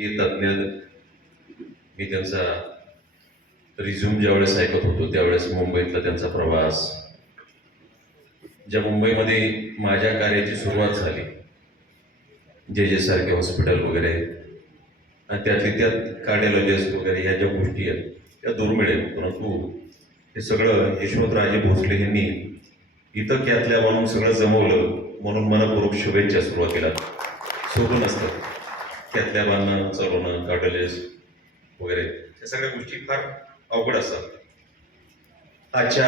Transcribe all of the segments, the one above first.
हे तज्ज्ञ मी त्यांचा रिझ्यूम ज्यावेळेस ऐकत होतो त्यावेळेस मुंबईतला त्यांचा प्रवास. ज्या मुंबईमध्ये माझ्या कार्याची सुरुवात झाली जे जे सारखे हॉस्पिटल वगैरे आणि त्यातली त्यात कार्डिओलॉजिस्ट वगैरे ह्या ज्या गोष्टी आहेत त्या दुर्मिळ आहेत. परंतु हे सगळं यशवंतराजे भोसले यांनी इथं कॅथल्या बनवून सगळं जमवलं म्हणून मनपूर्वक शुभेच्छा सुरुवातीला. सोडून असतात. त्यातल्या बांधणं चालवणं कार्डिओलॉजिस्ट वगैरे या सगळ्या गोष्टी फार अवघड असतात. आजच्या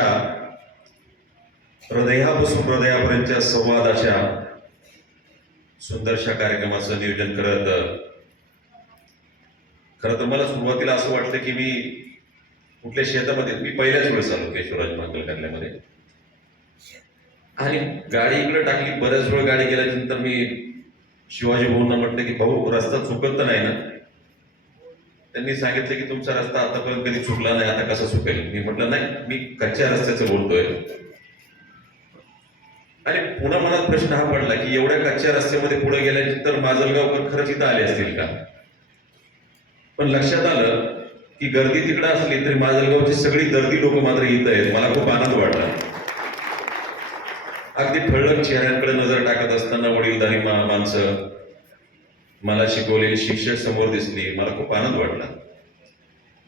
हृदयापासून हृदयापर्यंतच्या संवादाच्या सुंदरशा कार्यक्रमाचं नियोजन करत खरं तर मला सुरुवातीला असं वाटलं की मी कुठल्या शेतामध्ये मी पहिल्याच वेळेस आलो केशवराज मंगल कार्यालयामध्ये. आणि गाडी इकडे टाकली बऱ्याच वेळ गाडी गेल्यानंतर मी शिवाजी भाऊंना म्हटलं की भाऊ रस्ता चुकत तर नाही ना. त्यांनी सांगितलं की तुमचा रस्ता आतापर्यंत कधी चुकला नाही आता कसा चुकेल? मी म्हटलं नाही मी कच्च्या रस्त्याचं बोलतोय. आणि पुन्हा मनात प्रश्न हा पडला की एवढ्या कच्च्या रस्त्यामध्ये पुढे गेल्यानंतर माजलगावकर खरंच इथं आले असतील का? पण लक्षात आलं की गर्दी तिकडं असली तरी माजलगावची सगळी गर्दी लोक मात्र इथं आहेत. मला खूप आनंद वाटला. अगदी ठळक चेहऱ्यांकडे नजर टाकत असताना वडीलधारी माणसं मला शिकवलेली शिक्षक समोर दिसली. मला खूप आनंद वाटला.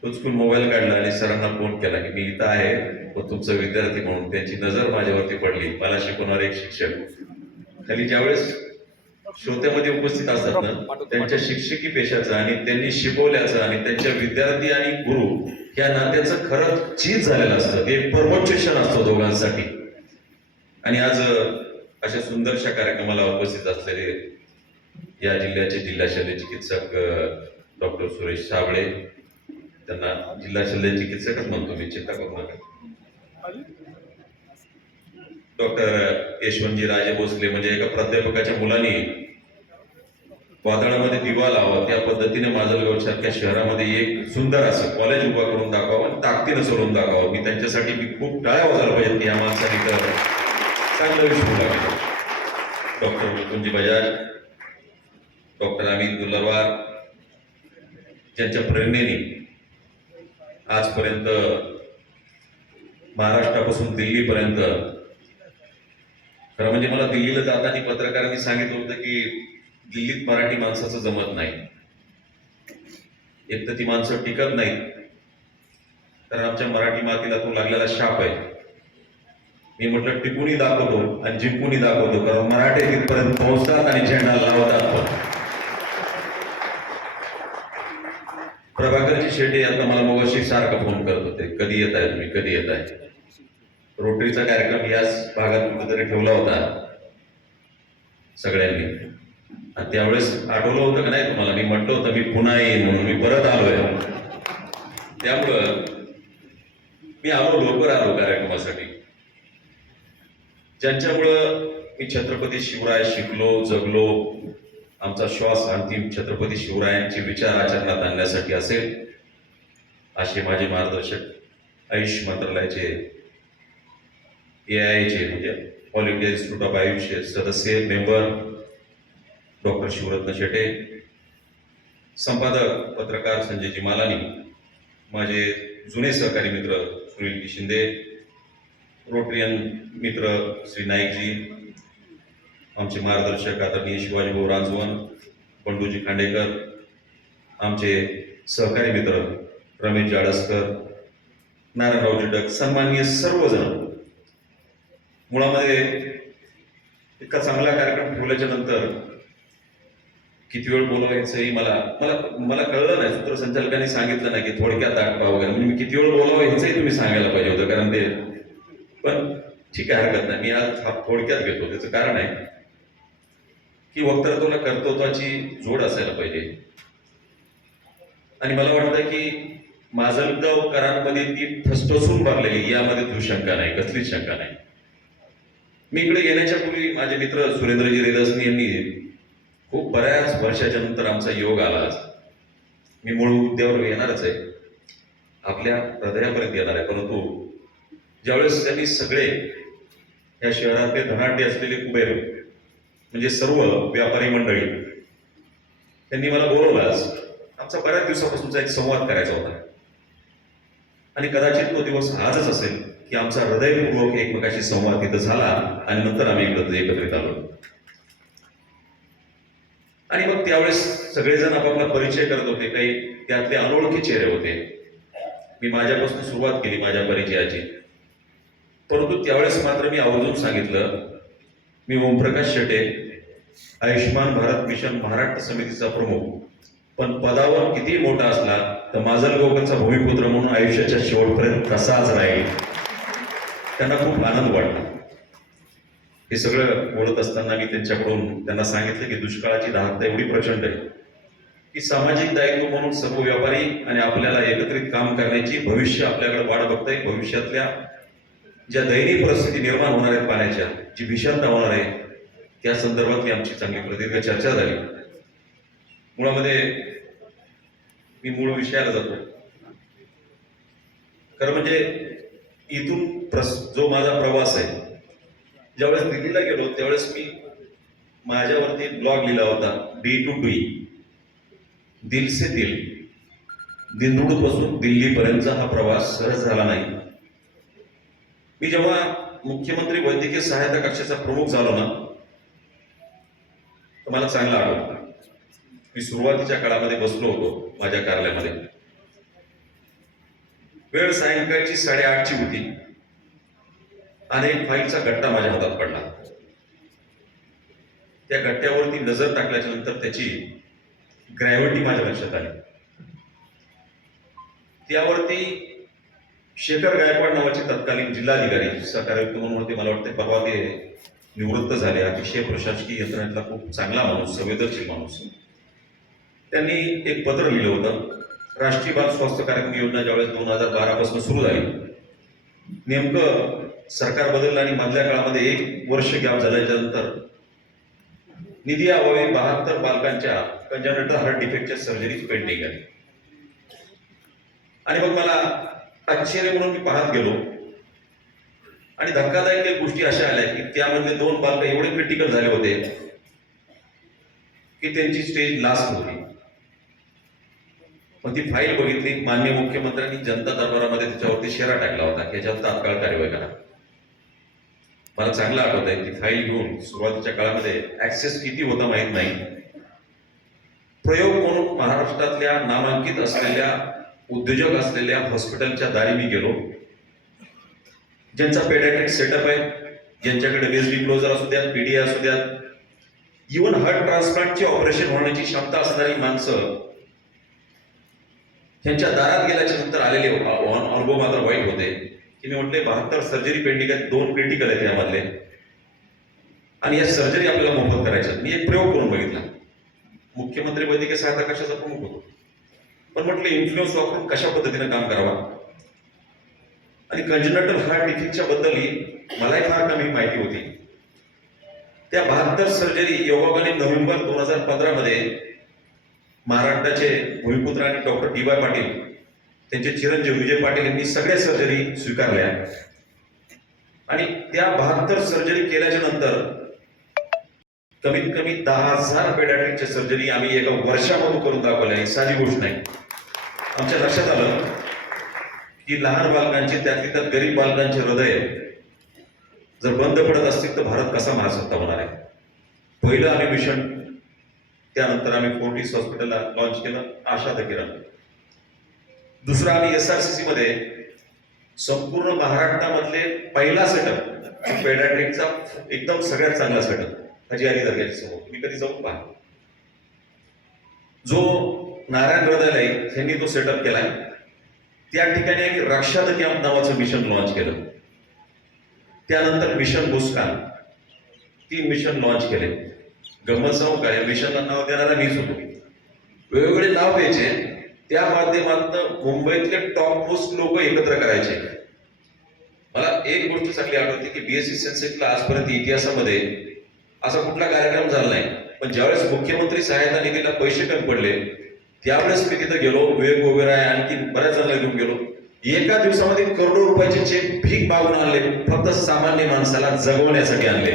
उचकून मोबाईल काढला आणि सरांना फोन केला की मी इथं आहे व तुमचा विद्यार्थी म्हणून त्यांची नजर माझ्यावरती पडली. मला शिकवणारे एक शिक्षक. खाली ज्यावेळेस श्रोत्यामध्ये उपस्थित असतात ना त्यांच्या शिक्षकी पेशाचं आणि त्यांनी शिकवल्याचं आणि त्यांच्या विद्यार्थी आणि गुरु या नात्याचं खरंच चीज झालेलं असतं. ते एक परमोच्च क्षण असतो दोघांसाठी. आणि आज अशा सुंदरशा कार्यक्रमाला उपस्थित असलेले या जिल्ह्याचे जिल्हा शल्य चिकित्सक डॉक्टर सुरेश साबळे त्यांना जिल्हा शल्य चिकित्सकच म्हणतो मी चिंता करू नका. डॉक्टर यशवंतजी राजे भोसले म्हणजे एका प्राध्यापकाच्या मुलांनी वादळामध्ये दिवा लावा त्या पद्धतीने माजलगाव सारख्या शहरामध्ये एक सुंदर असं कॉलेज उभा करून दाखवावं आणि ताकदीनं सोडून दाखवावं. मी त्यांच्यासाठी मी खूप टाळ्या वाजायला पाहिजेत या माणसाने तर चांगलं विषय लागलं डॉक्टर मृत्युंजी बजाज डॉक्टर अमित दुलरवार ज्यांच्या प्रेरणेने आजपर्यंत महाराष्ट्रापासून दिल्लीपर्यंत खरं म्हणजे मला दिल्लीला जाताना पत्रकारांनी सांगितलं होतं की दिल्लीत मराठी माणसाचं जमत नाही. एक तर ती माणसं टिकत नाहीत. तर आमच्या मराठी मातीला तो लागलेला शाप आहे. मी म्हटलं टिकूनही दाखवतो आणि जिंकूनही दाखवतो. कारण मराठी तिथपर्यंत पोहोचतात आणि झेंडा लावतात प्रभाकरजी शेट्टी आता मला मगाशी सारखं फोन करत होते. कधी येत आहे तुम्ही? कधी येत आहे? रोटरीचा कार्यक्रम याच भागात कुठेतरी ठेवला होता सगळ्यांनी. आणि त्यावेळेस आठवलं होतं का नाही तुम्हाला? मी म्हटलं होतं मी पुन्हा येईन म्हणून. मी परत आलोय. त्यामुळं मी आलो लवकर आलो कार्यक्रमासाठी. ज्यांच्यामुळं मी छत्रपती शिवराय शिकलो जगलो आमचा श्वास अंतिम छत्रपती शिवरायांचे विचार आचरणात आणण्यासाठी असेल असे माझे मार्गदर्शक आयुष मंत्रालयाचे ए आयचे म्हणजे all India institute of Ayush सदस्य मेंबर डॉक्टर शिवरत्न शेटे संपादक पत्रकार संजयजी मालानी माझे जुने सहकारी मित्र सुनीलजी शिंदे रोटरियन मित्र श्री नाईकजी आमचे मार्गदर्शक आदरणीय शिवाजीभाऊ राजवन बंडूजी खांडेकर आमचे सहकारी मित्र रमेश जाडसकर नारायणराव जिडक सन्माननीय सर्वजण. मुळामध्ये इतका चांगला कार्यक्रम ठेवल्याच्या नंतर किती वेळ बोलवायचंही मला मला मला कळलं नाही. सूत्रसंचालकांनी सांगितलं नाही की थोडक्यात दाखवा वगैरे. म्हणजे मी किती वेळ बोलावं ह्याचंही तुम्ही सांगायला पाहिजे होतं कारण ते पण ठीक आहे हरकत नाही. मी आज हा थोडक्यात घेतो. त्याचं कारण आहे की वक्तृत्वाला कर्तृत्वाची जोड असायला पाहिजे. आणि मला वाटतं की माजलगावकरांमध्ये ती ठसठसून भरलेली यामध्ये दुशंका नाही कसलीच शंका नाही. मी इकडे येण्याच्या पूर्वी माझे मित्र सुरेंद्रजी रेदासनी यांनी खूप बऱ्याच वर्षाच्या नंतर आमचा योग आला आज. मी मूळ मुद्द्यावर येणारच आहे. आपल्या हृदयापर्यंत येणार आहे परंतु ज्यावेळेस त्यांनी सगळे या शहरातले धनाढ्य असलेले कुबेर म्हणजे सर्व व्यापारी मंडळी त्यांनी मला बोलवलाच आमचा बऱ्याच दिवसापासूनचा एक संवाद करायचा होता. आणि कदाचित तो दिवस आजच असेल की आमचा हृदयपूर्वक एकमेकाशी संवाद तिथं झाला आणि नंतर आम्ही एकत्र एकत्रित आलो. आणि मग त्यावेळेस सगळेजण आपापला परिचय करत होते. काही त्यातले अनोळखी चेहरे होते. मी माझ्यापासून सुरुवात केली माझ्या परिचयाची. परंतु त्यावेळेस मात्र मी आवर्जून सांगितलं मी ओमप्रकाश शेटे आयुष्यमान भारत मिशन महाराष्ट्र समितीचा प्रमुख. पण पदावर किती मोठा असला तर माजलगावकरचा भूमिपुत्र म्हणून आयुष्याच्या शेवटपर्यंत तसाच राहील? त्यांना खूप आनंद वाटला. हे सगळं बोलत असताना मी त्यांच्याकडून त्यांना सांगितलं की दुष्काळाची दाहकता एवढी प्रचंड आहे की सामाजिक दायित्व म्हणून सर्व व्यापारी आणि आपल्याला एकत्रित काम करण्याची भविष्य आपल्याकडे वाट बघताय. भविष्यातल्या ज्या दयनीय परिस्थिती निर्माण होणार आहेत पाण्याच्या जी भीषणता होणार आहे त्या संदर्भातली आमची चांगली प्रदीर्घ चर्चा झाली. मुळामध्ये मी मूळ विषयाला जातो खरं म्हणजे इथून प्रस जो माझा प्रवास आहे ज्यावेळेस दिल्लीला गेलो त्यावेळेस मी माझ्यावरती ब्लॉग लिहिला होता डी टू डी. दिल से दिल. दिंदुडूपासून दिल्लीपर्यंतचा हा प्रवास सहज झाला नाही. मी जेव्हा मुख्यमंत्री वैद्यकीय सहायता कक्षाचा प्रमुख झालो ना तर मला चांगला आठवतं. मी सुरुवातीच्या काळामध्ये बसलो होतो माझ्या कार्यालयामध्ये. वेळ सायंकाळची साडेआठची होती. आणि एक फाईलचा गट्टा माझ्या हातात पडला. त्या गट्ट्यावरती नजर टाकल्याच्या नंतर त्याची ग्रॅव्हिटी माझ्या लक्षात आली. त्यावरती शेखर गायकवाड नावाचे तत्कालीन जिल्हाधिकारी सहकार्युक्त म्हणून होते. मला वाटते परवा ते निवृत्त झाले. अतिशय प्रशासकीय यंत्रणेतला खूप चांगला माणूस संवेदनशील माणूस. त्यांनी एक पत्र लिहिलं होतं. राष्ट्रीय बाल स्वास्थ्य कार्यक्रम योजना ज्यावेळेस दोन हजार बारापासून सुरू झाली. नेमकं सरकार बदललं आणि मधल्या काळामध्ये एक वर्ष गॅप झाल्याच्यानंतर निधी अभावी बहात्तर बालकांच्या कंजनेटल हार्ट डिफेक्टच्या सर्जरीची पेंडिंग आहे आणि मग मला आश्चर्य म्हणून मी पाहत गेलो. आणि धक्कादायक काही गोष्टी अशा आल्या की त्यामधले दोन बालक एवढे क्रिटिकल झाले होते की त्यांची स्टेज लास्ट होती. मग ती फाईल बघितली माननीय मुख्यमंत्र्यांनी जनता दरबारामध्ये त्याच्यावरती शेरा टाकला होता की याच्यावर तात्काळ कार्यवाही करा. मला चांगलं आठवत आहे ती फाईल घेऊन सुरुवातीच्या काळामध्ये ऍक्सेस किती होता माहीत नाही. प्रयोग म्हणून महाराष्ट्रातल्या नामांकित असलेल्या उद्योजक असलेल्या हॉस्पिटलच्या दारी मी गेलो. ज्यांचा पेडॅट्रिक सेटअप आहे ज्यांच्याकडे वेस्डी क्लोजर असू द्यात पीडीए असू द्यात इवन हार्ट ट्रान्सप्लांटचे ऑपरेशन होण्याची क्षमता असणारी माणसं त्यांच्या दारात गेल्याच्यानंतर आलेले हो- अनुभव मात्र वाईट होते. की मी म्हटले बहात्तर सर्जरी पेंडिंग आहेत दोन क्रिटिकल आहेत यामधले. आणि या सर्जरी आपल्याला मोफत करायच्या मी एक प्रयोग करून बघितला. मुख्यमंत्री वैद्यकीय सहायता कशाचा प्रमुख होतो? पण म्हटलं इन्फ्लुएन्स वापरून कशा पद्धतीने काम करावा? आणि कंजनटल हार्ट डिफेक्टच्या बद्दलही मलाही फार कमी माहिती होती. त्या बहात्तर सर्जरी योगाने नोव्हेंबर दोन हजार पंधरा मध्ये महाराष्ट्राचे भूमिपुत्र आणि डॉक्टर डी वाय पाटील त्यांचे चिरंजीव विजय पाटील यांनी सगळ्या सर्जरी स्वीकारल्या. आणि त्या बहात्तर सर्जरी केल्याच्यानंतर कमीत कमी दहा हजार पेडॅट्रिकच्या सर्जरी आम्ही एका वर्षामध्ये करून दाखवल्या. ही साधी गोष्ट नाही. आमच्या लक्षात आलं की लहान बालकांची त्यातली त्यात गरीब बालकांचे हृदय जर बंद पडत असतील तर भारत कसा महासत्ता होणार आहे? पहिलं आम्ही मिशन त्यानंतर आम्ही फोर्टीस हॉस्पिटलला लॉन्च केलं आशा किरण दुसरं आम्ही एस आर सी सी मध्ये संपूर्ण महाराष्ट्रामधले पहिला सेटअप पेडॅट्रिकचा एकदम सगळ्यात चांगला सेटअप हजी आली दर्ग्याच्या समोर. मी कधी जाऊन पाहा जो नारायण हृदयालय यांनी तो सेटअप केलाय. त्या ठिकाणी एक रक्षाद कॅम्प नावाचं मिशन लॉन्च केलं. त्यानंतर मिशन मुस्कान. तीन मिशन लॉन्च केले. गंमत सांगू का? या मिशनला नाव देणारा मीच होतो. वेगवेगळे नाव द्यायचे त्या माध्यमातून मुंबईतले टॉप मोस्ट लोक एकत्र करायचे. मला एक गोष्ट चांगली आठवते की बीएससी सेन्सेक्सला आजपर्यंत इतिहासामध्ये असा कुठला कार्यक्रम झाला नाही. पण ज्यावेळेस मुख्यमंत्री सहायता निधीला पैसे कमी पडले त्यावेळेस मी तिथं गेलो वेग वगैरे आहे आणखी बऱ्याच जणांना घेऊन गेलो. एका दिवसामध्ये करोडो रुपयाचे चेक भीक मागून आणले फक्त सामान्य माणसाला जगवण्यासाठी आणले.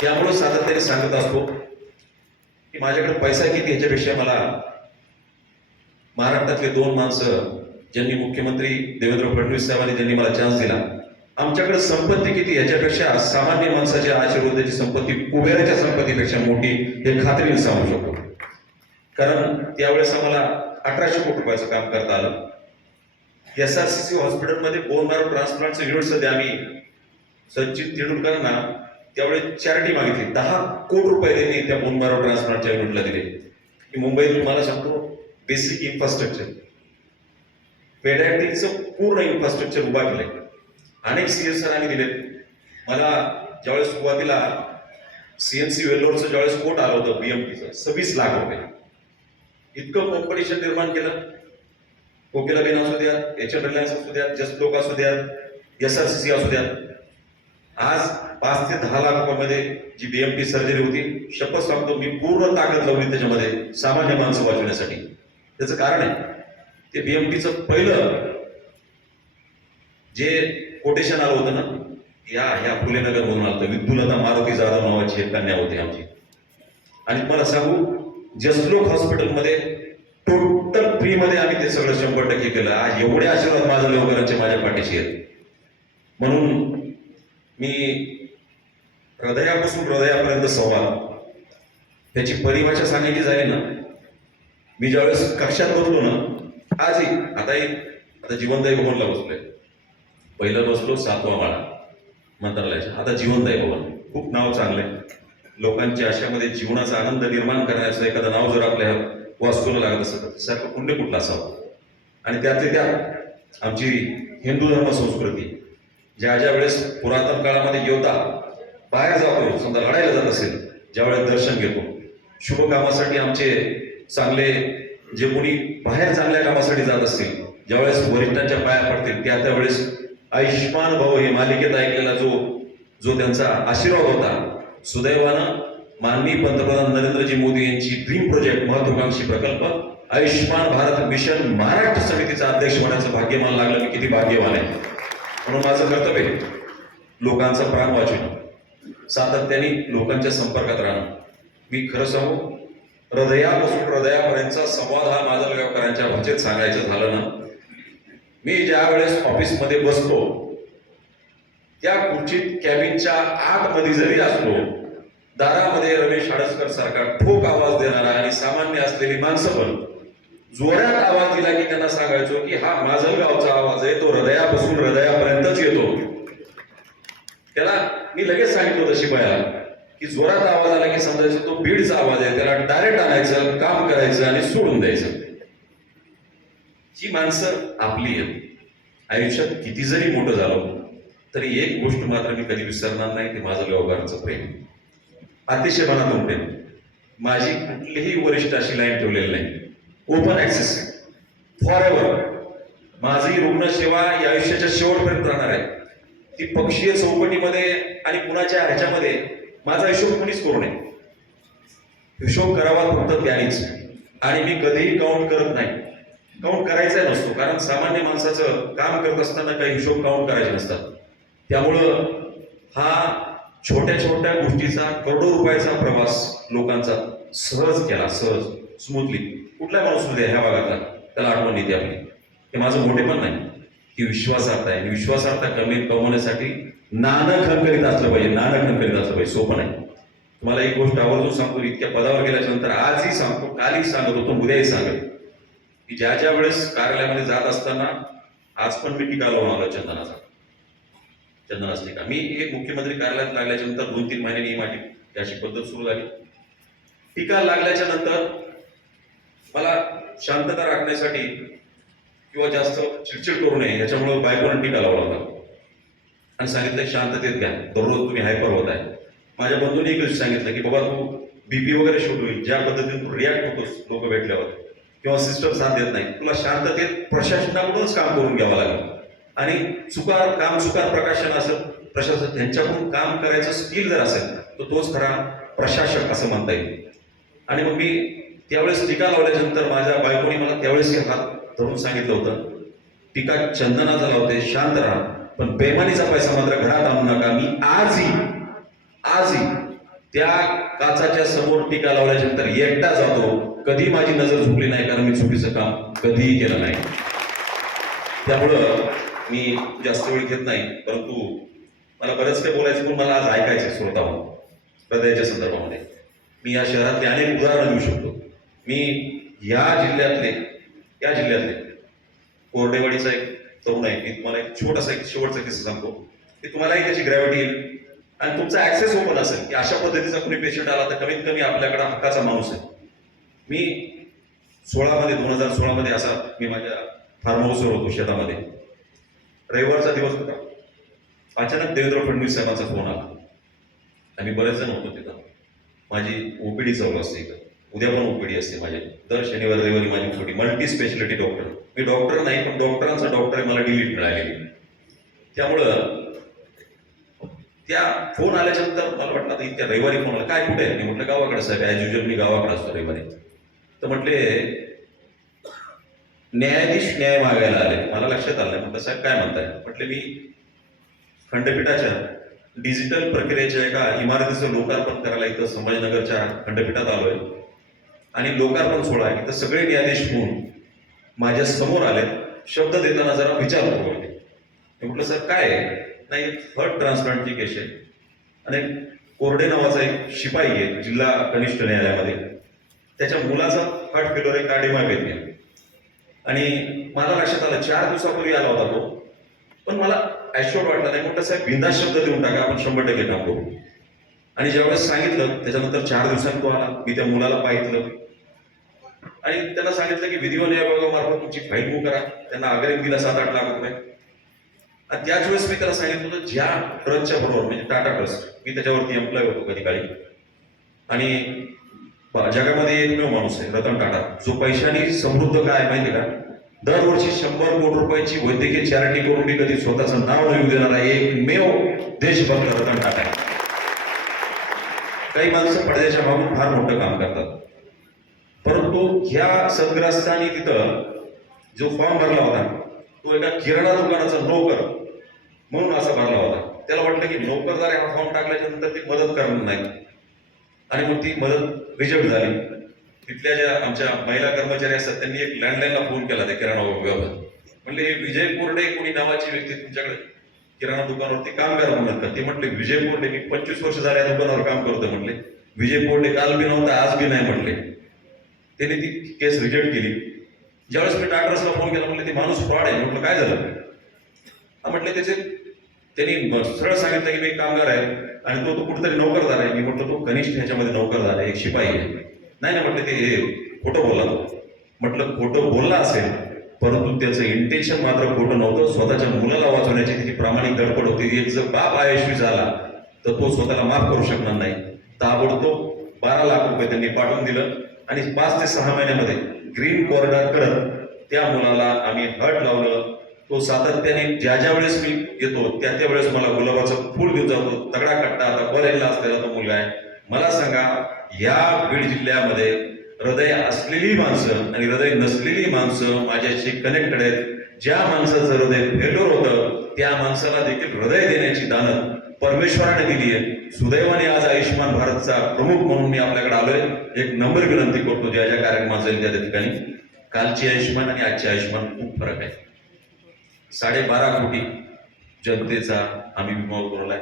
त्यामुळे सातत्याने सांगत असतो की माझ्याकडे पैसा किती ह्याच्यापेक्षा मला महाराष्ट्रातले दोन माणसं ज्यांनी मुख्यमंत्री देवेंद्र फडणवीस साहेबांनी ज्यांनी मला चान्स दिला आमच्याकडे संपत्ती किती याच्यापेक्षा सामान्य माणसाच्या आशीर्वादाची संपत्ती कुबेराच्या संपत्तीपेक्षा मोठी हे खात्रीने सांगू शकतो. कारण त्यावेळेस आम्हाला अठराशे कोटी रुपयाचं काम करता आलं. एस आर सी सी हॉस्पिटलमध्ये बोन मॅरो ट्रान्सप्लांटचं युनिट सध्या आम्ही सचिन तेंडुलकरांना त्यावेळेस चॅरिटी मागितली. दहा कोटी रुपये त्यांनी त्या बोन मॅरो ट्रान्सप्लांटच्या युनिटला दिले. की मुंबईत तुम्हाला सांगतो बेसिक इन्फ्रास्ट्रक्चर पेडॅटिकचं पूर्ण इन्फ्रास्ट्रक्चर उभा केलंय. अनेक सीएसआर आम्ही दिलेत. मला ज्यावेळेस सुरुवातीला सी एस सी वेल्लोरचं ज्यावेळेस कोट आलं होतं बीएमटीचं सव्वीस लाख रुपये. इतकं कॉम्पिटिशन निर्माण केलं. कोकिला बेन असू द्या एच एन रिलायन्स असू द्या जस्ट लोक असू द्या एस आर सी सी असू द्या आज पाच ते दहा लाख रुपयामध्ये जी बीएमटी सर्जरी होती शपथ सांगतो मी पूर्ण ताकद लावली त्याच्यामध्ये सामान्य माणसं वाचवण्यासाठी. त्याचं कारण आहे ते बीएमटीचं पहिलं जे कोटेशन आलं होतं ना या ह्या फुलेनगर म्हणून आलं होतं विद्युलता मारुती जाधव नावाची एक कन्या होती आमची. आणि मला सांगू जसलोक हॉस्पिटलमध्ये टोटल फ्रीमध्ये आम्ही ते सगळं शंभर टक्के केलं. आज एवढे आशीर्वाद माझं लेवकरांचे माझ्या पाठीशी आहेत. म्हणून मी हृदयापासून हृदयापर्यंत संवाद. त्याची परिभाषा सांगायची झाली ना मी ज्यावेळेस कक्षात बसलो ना आजही आता एक आता जीवनदायी भवनला बसलोय. पहिलं बसलो सातवा माळा मंत्रालयाच्या आता जीवनदायी भवन. खूप नाव चांगलं आहे लोकांच्या आशामध्ये जीवनाचा आनंद निर्माण करण्याचं एखादं नाव जर आपल्या वास्तूला लागत असेल सारखं पुण्य कुठलं असावं? आणि त्यातले त्या आमची हिंदू धर्म संस्कृती ज्या ज्या वेळेस पुरातन काळामध्ये योद्धा बाहेर जातो समजा लढायला जात असेल ज्यावेळेस दर्शन घेतो शुभ कामासाठी आमचे चांगले जे कोणी बाहेर चांगल्या कामासाठी जात असतील ज्यावेळेस वरिष्ठांच्या पाया पडतील त्या त्यावेळेस आयुष्मान भाऊ हे मालिकेत ऐकलेला जो जो त्यांचा आशीर्वाद होता सुदैवानं माननीय पंतप्रधान नरेंद्रजी मोदी यांची ड्रीम प्रोजेक्ट महत्वाकांक्षी प्रकल्प आयुष्मान भारत मिशन महाराष्ट्र समितीचा अध्यक्ष होण्याचं भाग्य मला लागलं. मी किती भाग्यवान आहे. म्हणून माझं कर्तव्य लोकांचा प्राण वाचवणं सातत्याने लोकांच्या संपर्कात राहणं. मी खरं सांगू हृदयापासून हृदयापर्यंतचा संवाद हा माझा व्यवहारांच्या भाषेत सांगायचं झालं ना मी ज्या वेळेस ऑफिसमध्ये बसतो त्या खुर्चीत कॅबिनच्या आतमध्ये जरी असलो दारामध्ये रमेश हाडसकर सारखा ठोक आवाज देणारा आणि सामान्य असलेली माणसं पण जोरात आवाज दिला की त्यांना सांगायचो की हा माजलगावचा आवाज आहे तो हृदयापासून हृदयापर्यंतच येतो. त्याला मी लगेच सांगितलं तशी बया की जोरात आवाज आला की समजायचं तो बीडचा आवाज आहे त्याला डायरेक्ट आणायचं काम करायचं आणि सोडून द्यायचं. जी माणसं आपली आहेत. आयुष्यात किती जरी मोठं झालं तरी एक गोष्ट मात्र मी कधी विसरणार नाही ते माझं व्यवहाराचं प्रेम. अतिशय मनातून प्रेम. माझी कुठलीही वरिष्ठ अशी लाईन ठेवलेली नाही. ओपन ऍक्सेस फॉर एव्हर माझी रुग्णसेवा या आयुष्याच्या शेवटपर्यंत राहणार आहे. ती पक्षीय चौकटीमध्ये आणि कुणाच्या ह्याच्यामध्ये माझा हिशोब कुणीच करू नये. हिशोब करावा फक्त त्यानेच. आणि मी कधीही काउंट करत नाही. काउंट करायचा नसतो कारण सामान्य माणसाचं काम करत असताना काही हिशोब काउंट करायचे नसतात. त्यामुळं हा छोट्या छोट्या गोष्टीचा करोडो रुपयाचा प्रवास लोकांचा सहज केला सहज स्मूथली कुठला माणूसमध्ये ह्या भागातला? त्याला आठवण येते आपली. हे माझं मोठे पण नाही. ही विश्वासार्हता आहे. आणि विश्वासार्हता कमी कमवण्यासाठी नाणं करीत असलं पाहिजे. नाणं करीत असलं पाहिजे. सोपं नाही. तुम्हाला एक गोष्ट आवर्जून सांगतो. इतक्या पदावर गेल्याच्यानंतर आजही सांगतो कालही सांगत होतो उद्याही सांगेल. की ज्या ज्या वेळेस कार्यालयामध्ये जात असताना आज पण मी टीका लावून आलो चंदनाचा. चंदनाचा टीका मी एक मुख्यमंत्री कार्यालयात लागल्याच्या नंतर दोन तीन महिन्यांनी ही माझी त्याची अशी पद्धत सुरू झाली. टीका लागल्याच्या नंतर मला शांतता राखण्यासाठी किंवा जास्त चिडचिड करू नये याच्यामुळे बायकोनं टीका लावला होता. आणि सांगितलं शांततेत घ्या. दररोज तुम्ही हायपर होत आहे. माझ्या बंधूने एक दिवशी सांगितलं की बाबा तू बीपी वगैरे शूट होईल. ज्या पद्धतीने तू रिॲक्ट होतोस लोक भेटल्यावर. किंवा सिस्टम साथ देत नाही. तुला शांततेत प्रशासनाकडूनच काम करून घ्यावं लागेल. आणि चुकार काम चुकार प्रकाशन असं प्रशासन त्यांच्याकडून काम करायचं स्किल जर असेल तर तोच खरा प्रशासक असं म्हणता येईल. आणि मग मी त्यावेळेस टीका लावल्याच्यानंतर माझ्या बायकोनी मला त्यावेळेस हे हात धरून सांगितलं होतं टीका चंदनाचा लावते शांत राहा पण बेमानीचा पैसा मात्र घरात आणू नका. मी आजही आजही त्या काचाच्या समोर टीका लावल्याच्या नंतर एकटा जातो. कधी माझी नजर झुकली नाही कारण मी चुकीचं काम कधीही केलं नाही. त्यामुळं मी जास्त वेळ घेत नाही परंतु मला बरंच काही बोलायचं पण मला आज ऐकायचं श्रोता हृदयाच्या संदर्भामध्ये. मी या शहरातले अनेक उदाहरणं देऊ शकतो. मी या जिल्ह्यातले या जिल्ह्यातले कोरडेवाडीचा एक तरुण आहे मी तुम्हाला एक छोटासा एक शेवटचा किस्सा सांगतो. की तुम्हालाही त्याची ग्रॅव्हिटी येईल. आणि तुमचा ऍक्सेस ओपन असेल की अशा पद्धतीचा कोणी पेशंट आला तर कमीत कमी आपल्याकडे हक्काचा माणूस आहे. मी सोळामध्ये दोन हजार सोळामध्ये असा मी माझ्या फार्म हाऊसवर होतो शेतामध्ये. रविवारचा दिवस होता. अचानक देवेंद्र फडणवीस साहेबांचा फोन आला. आम्ही बरेच जण होतो तिथं. माझी ओपीडी चालू असते इथं. उद्या पण ओपीडी असते माझी. दर शनिवार रविवारी माझी ओपीडी मल्टी स्पेशालिटी डॉक्टर मी डॉक्टर नाही पण डॉक्टरांचा डॉक्टर मला डिलीट मिळालेली. त्यामुळं त्या फोन आल्याच्यानंतर मला वाटलं आता इतक्या रविवारी फोन आला. काय कुठे? मी म्हटलं गावाकडे साहेब ॲज युजल मी गावाकडे असतो रविवारी. तर म्हटले न्यायाधीश न्याय मागायला आले. मला लक्षात आलं म्हटलं साहेब काय म्हणताय? म्हटले मी खंडपीठाच्या डिजिटल प्रक्रियेच्या एका इमारतीचं लोकार्पण करायला इथं संभाजीनगरच्या खंडपीठात आलोय. आणि लोकार्पण सोहळा आहे. इथं सगळे न्यायाधीश होऊन माझ्यासमोर आले. शब्द देताना जरा विचार होतो मी म्हटलं सर काय आहे? नाही हर्ट ट्रान्सप्लांटची केस आहे. आणि कोरडे नावाचा एक शिपाई आहे जिल्हा कनिष्ठ न्यायालयामध्ये. त्याच्या मुलाचा हार्ट फेल्युअर आहे कार्डिओमायपेथी आणि मला लक्षात आलं चार दिवसापूर्वी आला होता तो. पण मला ॲश्युअर वाटलं नाही म्हटलं साहेब बिंदा शब्द देऊन टाका आपण शंभर टक्के काम करू. आणि ज्यावेळेस सांगितलं त्याच्यानंतर चार दिवसांनी तो आला. मी त्या मुलाला पाहितलं आणि त्यांना सांगितलं की विधिवन विभागामार्फत तुमची फाईल बुक करा. त्यांना अग्रिम दिला सात आठ लाख रुपये. आणि त्याच वेळेस मी त्याला सांगितलं होतं ज्या ट्रस्टच्या बरोबर म्हणजे टाटा ट्रस्ट मी त्याच्यावरती एम्प्लॉय होतो कधी काळी. आणि जगामध्ये एकमेव माणूस आहे रतन टाटा. जो पैशाने समृद्ध काय आहे माहिती का? दरवर्षी शंभर कोटी रुपयाची वैद्यकीय चॅरिटी करून मी कधी स्वतःचं नाव न येऊ देणारा एकमेव देशभक्त रतन टाटा आहे. काही माणसं पडद्याच्या मागून फार मोठं काम करतात. परंतु ह्या सद्ग्रस्तांनी तिथं जो फॉर्म भरला होता तो एका किराणा दुकानाचा नोकर म्हणून असा भरला होता. त्याला वाटलं की नोकरदार हा फॉर्म टाकल्याच्या नंतर ती मदत करणार नाही. आणि मग ती मदत रिजेक्ट झाली. तिथल्या ज्या आमच्या महिला कर्मचारी असतात त्यांनी एक लँडलाईनला फोन केला त्या किराणा विभागात म्हणले हे विजय कोरडे कोणी नावाची व्यक्ती तुमच्याकडे? किराणा दुकानावरती काम करा म्हणत का? ते म्हटले विजय कोरडे मी पंचवीस वर्ष झाले या दुकानावर काम करतो म्हटले विजय कोरडे काल बी नव्हता आज बी नाही. म्हटले. त्यांनी ती केस रिजेक्ट केली. ज्यावेळेस मी डॉक्टर्सला फोन केला म्हटलं ते माणूस फ्रॉड आहे. म्हटलं काय झालं? म्हटले म्हटलं त्याचे त्यांनी सरळ सांगितलं की मी एक कामगार आहे. आणि तो तो कुठेतरी झाला आहे. मी म्हटलं तो कनिष्ठ ह्याच्यामध्ये झाला आहे. एक शिपाई आहे. नाही ना म्हटलं ते खोटं बोलला म्हटलं खोटं बोलला असेल परंतु त्याचं इंटेन्शन मात्र खोटं नव्हतं. स्वतःच्या मुलाला वाचवण्याची त्याची प्रामाणिक धडपड होती. एक जर बाप आयशवी झाला तर तो स्वतःला माफ करू शकणार नाही. ताबडतोब बारा लाख रुपये त्यांनी पाठवून दिलं आणि पाच ते सहा महिन्यामध्ये ग्रीन कॉरिडॉर करत त्या मुलाला आम्ही हट लावलं. तो सातत्याने ज्या ज्या वेळेस मी येतो त्या त्या वेळेस मला गुलाबाचं फूल देऊन जातो. तगडा कट्टा आता बरेला असलेला तो मुलगा आहे. मला सांगा या बीड जिल्ह्यामध्ये हृदय असलेली माणसं आणि हृदय नसलेली माणसं माझ्याशी कनेक्टेड आहेत. ज्या माणसाचं हृदय फेलोर होतं त्या माणसाला देखील हृदय देण्याची दानं परमेश्वराने दिली आहे. सुदैवाने आज आयुष्यमान भारतचा प्रमुख म्हणून मी आपल्याकडे आलोय. एक नंबर विनंती करतो ज्या ज्या कार्यक्रमात जाईल त्या त्या ठिकाणी. कालची आयुष्यमान आणि आजची आयुष्यमान खूप फरक आहे. साडेबारा कोटी जनतेचा आम्ही विमा उतरवलाय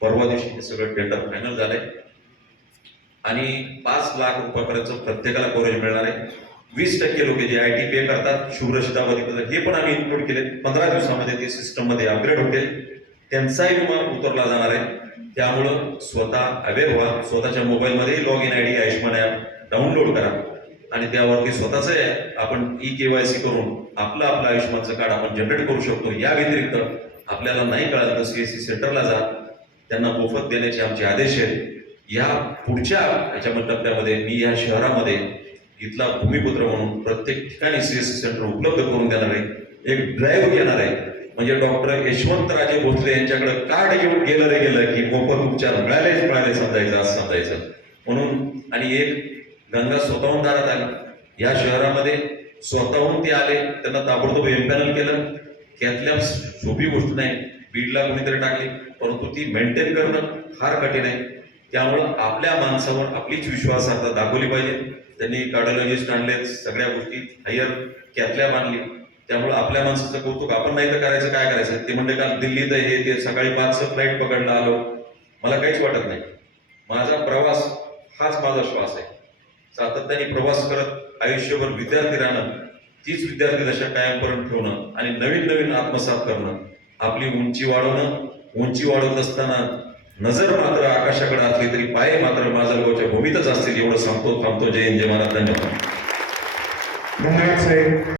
परवा दिवशी हे सगळं टेंडर फायनल झालंय. आणि पाच लाख रुपयापर्यंत प्रत्येकाला कव्हरेज मिळणार आहे. वीस टक्के लोक जे आय टी पे करतात शुभ्र करतात हे पण आम्ही इन्क्लूड केले पंधरा दिवसामध्ये ते सिस्टममध्ये अपग्रेड होते त्यांचाही विमा उतरला जाणार आहे. त्यामुळं स्वतः अवेअर व्हा. स्वतःच्या मोबाईलमध्ये log in I D Ayushman app download करा. आणि त्यावरती स्वतःच आपण ई केवायसी करून आपलं आपलं आयुष्यमानचं कार्ड आपण जनरेट करू शकतो. या व्यतिरिक्त आपल्याला नाही कळालं तर सीएससी सेंटरला जा. त्यांना मोफत देण्याचे आमचे आदेश आहेत. या पुढच्या ह्याच्यामध्ये टप्प्यामध्ये मी या शहरामध्ये इथला भूमिपुत्र म्हणून प्रत्येक ठिकाणी सीएससी सेंटर उपलब्ध करून देणार आहे. एक ड्राईव्ह घेणार आहे. म्हणजे डॉक्टर यशवंतराजे भोसले यांच्याकडे कार्ड घेऊन गेलं रे गेलं की मोफत उपचार मिळालेच मिळाले समजायचं असं समजायचं. म्हणून आणि एक गंगा स्वतःहून दारात आली. या शहरामध्ये स्वतःहून ते आले त्यांना ताबडतोब एम्पॅनल केलं. त्यातल्या सोपी गोष्ट नाही बीडला कोणीतरी टाकली. परंतु ती मेंटेन करणं फार कठीण आहे. त्यामुळं आपल्या माणसावर आपलीच विश्वासार्हता दाखवली पाहिजे. त्यांनी कार्डिओलॉजिस्ट आणले सगळ्या गोष्टी हायर कॅथल्या बांधली त्यामुळे आपल्या माणसाचं कौतुक आपण नाही तर करायचं काय करायचं? ते म्हणजे काल दिल्लीत हे ते सकाळी पाचचं फ्लाईट पकडला आलो. मला काहीच वाटत नाही. माझा प्रवास हाच माझा श्वास आहे. सातत्याने प्रवास करत आयुष्यभर विद्यार्थी राहणं तीच विद्यार्थी दशा कायमपर्यंत ठेवणं आणि नवीन नवीन आत्मसात करणं आपली उंची वाढवणं उंची वाढवत असताना नजर मात्र आकाशाकडे असली तरी पाय मात्र माझ्या लोकांच्या भूमीतच असतील एवढं सांगतो थांबतो. जय हिंद जय महाराज. धन्यवाद. धन्यवाद साहेब.